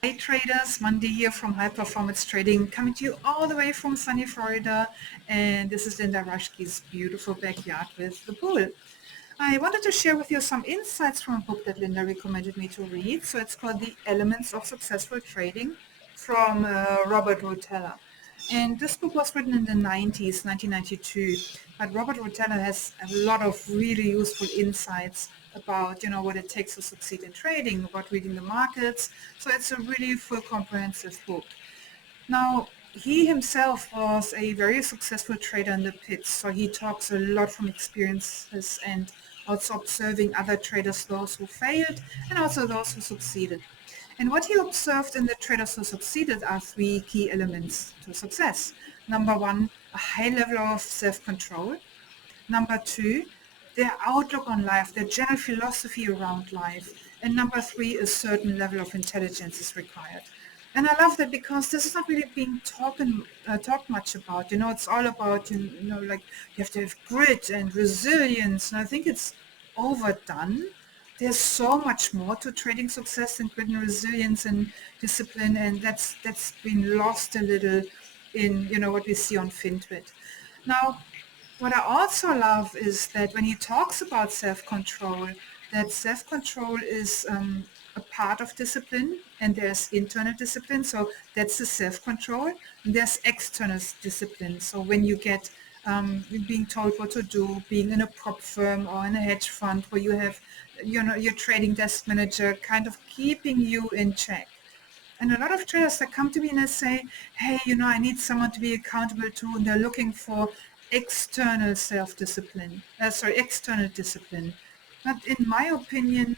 Hey traders, Monday here from High Performance Trading, coming to you all the way from sunny Florida. And this is Linda Rushke's beautiful backyard with the pool. I wanted to share with you some insights from a book that Linda recommended me to read. So it's called The Elements of Successful Trading from Robert Rotella. And this book was written in the 90s, 1992. But Robert Rotella has a lot of really useful insights about, what it takes to succeed in trading, about reading the markets. So it's a really full comprehensive book. Now, he himself was a very successful trader in the pits, so he talks a lot from experiences and also observing other traders, those who failed and also those who succeeded. And what he observed in the traders who succeeded are three key elements to success. Number one, a high level of self-control. Number two, their outlook on life, their general philosophy around life. And number three, a certain level of intelligence is required. And I love that because this is not really being talked much about. It's all about, like you have to have grit and resilience. And I think it's overdone. There's so much more to trading success than grit and resilience and discipline. And that's been lost a little in, what we see on FinTwit. Now, what I also love is that when he talks about self-control, that self-control is a part of discipline, and there's internal discipline, so that's the self-control, and there's external discipline. So when you get being told what to do, being in a prop firm or in a hedge fund where you have, your trading desk manager kind of keeping you in check. And a lot of traders that come to me and they say, hey, I need someone to be accountable to, and they're looking for external self-discipline, external discipline. But in my opinion,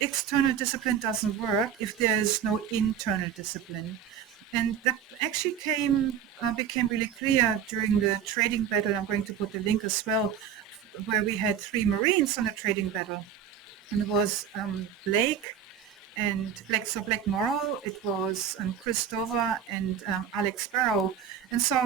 external discipline doesn't work if there is no internal discipline. And that actually became really clear during the trading battle. I'm going to put the link as well, where we had three Marines on a trading battle. And it was Blake, and Black Morrow, it was Christopher and Alex Sparrow. And so,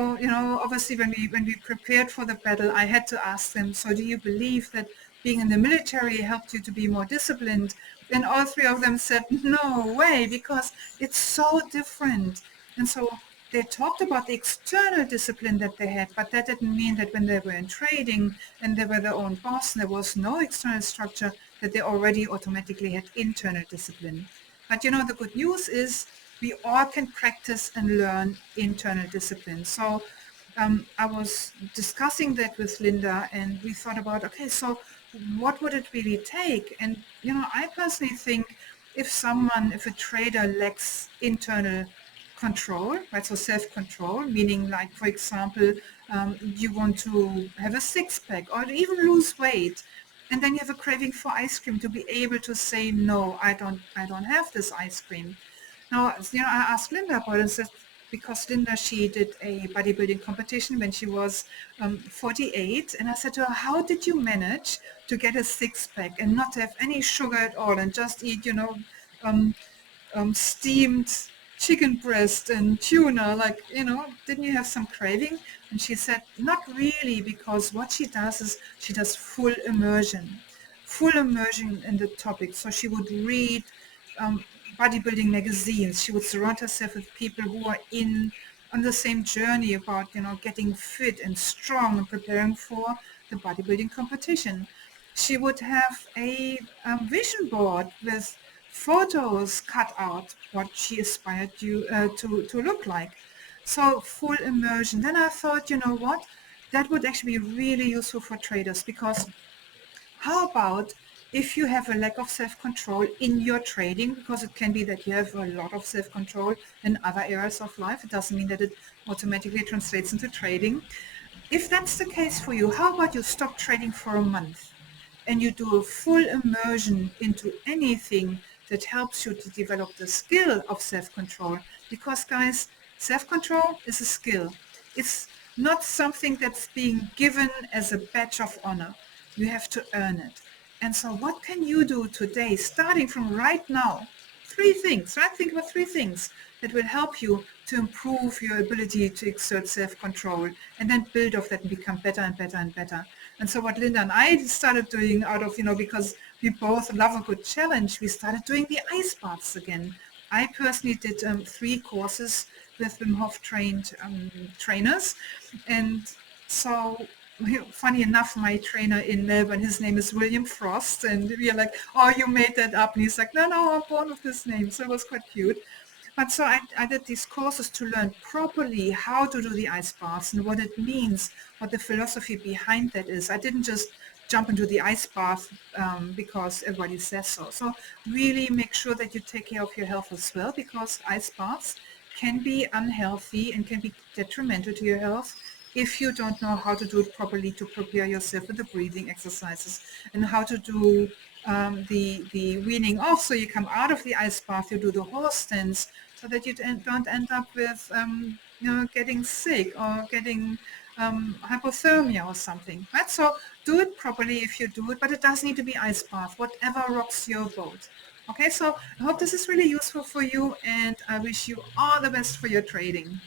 obviously when we prepared for the battle, I had to ask them, so do you believe that being in the military helped you to be more disciplined? And all three of them said, no way, because it's so different. And so they talked about the external discipline that they had, but that didn't mean that when they were in trading and they were their own boss and there was no external structure, that they already automatically had internal discipline. But the good news is we all can practice and learn internal discipline. So I was discussing that with Linda and we thought about, okay, so what would it really take? And, I personally think if a trader lacks internal control, right? So self-control, meaning like, for example, you want to have a six-pack or even lose weight, and then you have a craving for ice cream to be able to say, no, I don't have this ice cream. Now, I asked Linda about it and said, because Linda, she did a bodybuilding competition when she was 48. And I said to her, how did you manage to get a six-pack and not have any sugar at all and just eat, um, steamed chicken breast and tuna, like, didn't you have some craving? And she said, not really, because what she does is she does full immersion in the topic. So she would read um, bodybuilding magazines. She would surround herself with people who are on the same journey about, getting fit and strong and preparing for the bodybuilding competition. She would have a vision board with photos cut out what she aspired to look like. So full immersion. Then I thought, you know what? That would actually be really useful for traders because how about if you have a lack of self-control in your trading, because it can be that you have a lot of self-control in other areas of life. It doesn't mean that it automatically translates into trading. If that's the case for you, how about you stop trading for a month and you do a full immersion into anything that helps you to develop the skill of self-control? Because guys, self-control is a skill. It's not something that's being given as a badge of honor. You have to earn it. And so what can you do today, starting from right now? Three things, right? Think about three things that will help you to improve your ability to exert self-control and then build off that and become better and better and better. And so what Linda and I started doing out of, because we both love a good challenge, we started doing the ice baths again. I personally did 3 courses with Wim Hof trained trainers. And so, funny enough, my trainer in Melbourne, his name is William Frost. And we are like, oh, you made that up. And he's like, no, no, I'm born with this name. So it was quite cute. But so I did these courses to learn properly how to do the ice baths and what it means, what the philosophy behind that is. I didn't just jump into the ice bath because everybody says so. So really make sure that you take care of your health as well, because ice baths can be unhealthy and can be detrimental to your health if you don't know how to do it properly to prepare yourself with the breathing exercises and how to do the weaning off. So you come out of the ice bath, you do the horse stance so that you don't end up with getting sick or getting hypothermia or something. Right? So do it properly if you do it, but it does need to be ice bath, whatever rocks your boat. Okay, so I hope this is really useful for you, and I wish you all the best for your trading.